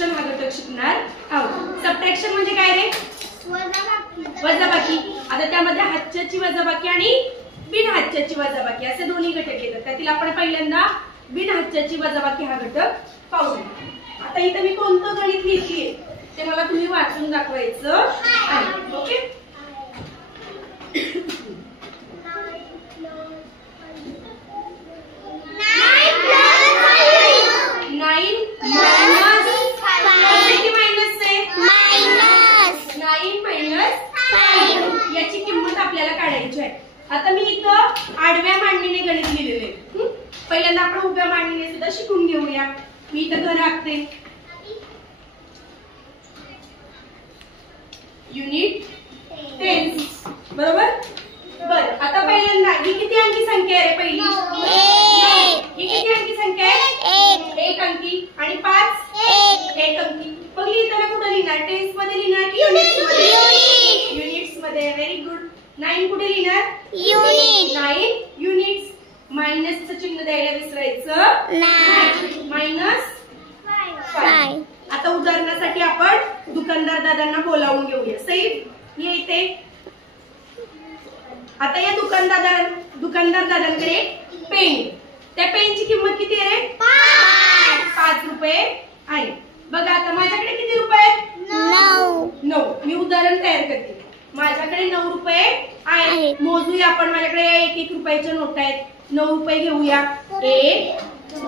Subtraction हा घटक शिकणार आहोत। सबट्रॅक्शन म्हणजे काय रे? वजाबाकी। आता त्यामध्ये हातच्याची वजाबाकी आणि बिनहातच्याची वजाबाकी असे दोन्ही घटक येतात। त्यातील आपण पहिल्यांदा बिनहातच्याची वजाबाकी हा घटक पाहूया। आता इथे मी कोणतं गणित लिहिलीये ते मला तुम्ही वाचून दाखवायचं आहे। ओके, 9 याची किंमत आपल्याला काढायची आहे। आता मी इथं आडव्या मांडणीने गणित लिहिलेले आहे। पहिल्यांदा आपण उभ्या मांडणीने सुद्धा शिकून घेऊया। मी इथं घर आखते, युनिट टेन्स, बरोबर। बर, आता पहिल्यांदा ही किती अंकी संख्या आहे रे? पहिली ही किती अंकी संख्या आहे? 1 अंकी आणि 5 1 अंकी। मग लिहिताना कुठे लिहिणार? टेन्स मध्ये लिहिणार की युनिट्स मध्ये? युनिट्स मध्ये। Very good. 9 कुठे लिहिणार? युनिट। 9 युनिट्स। मायनसचं चिन्ह द्यायला विसरायचं नाही। -5। आता उदाहरणासाठी आपण दुकानदार दादांना बोलावून घेऊया। सैफ ये इथे। आता या दुकानदार दादांकडे पेन, त्या पेनची किंमत किती आहे रे? 5 रुपये आहे। बघा आता माझ्याकडे किती रुपये आहेत? 9। मी उदाहरण तयार करते। माझ्याकडे 9 रुपये आहेत। मोजूया आपण। माझ्याकडे 1-1 रुपयाच्या नोट आहेत। 9 रुपये घेऊया। 1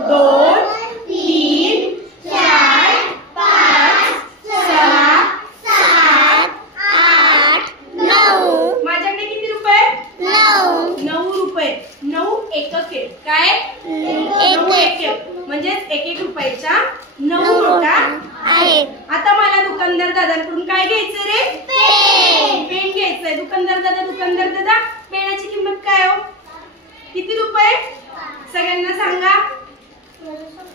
2 3 4 5 6 7 8 9। माझ्याकडे किती रुपये? 9 रुपये। 9 एकक आहे। काय? 9 एकक म्हणजेच 1-1 रुपयाच्या 9 नोटा आहेत। आता मला दुकानदार दादांकडून काय घ्यायचं रे? पेन घ्यायचंय। दुकानदार दादा पेनाची किंमत काय हो? किती रुपये? सगळ्यांना सांगा,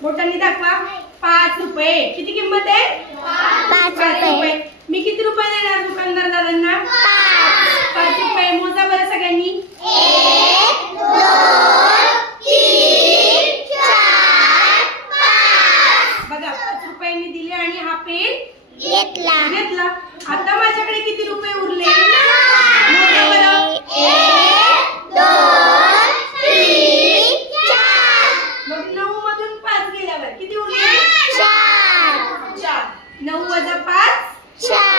बोटांनी दाखवा। 5 रुपये। किती किंमत आहे? 5 रुपये। मी किती रुपये देणार दुकानदार दादांना? 5 रुपये। मोजा बरं सगळ्यांनी। 1 2 3 4 5। बघा 5 रुपये मी दिले आणि हा पेन घेतला। आता माझ्याकडे किती रुपये उरले? 1 2 3 4। मग 9 मधून 5 गेल्यावर किती उरले? 4। 9 - 5 4।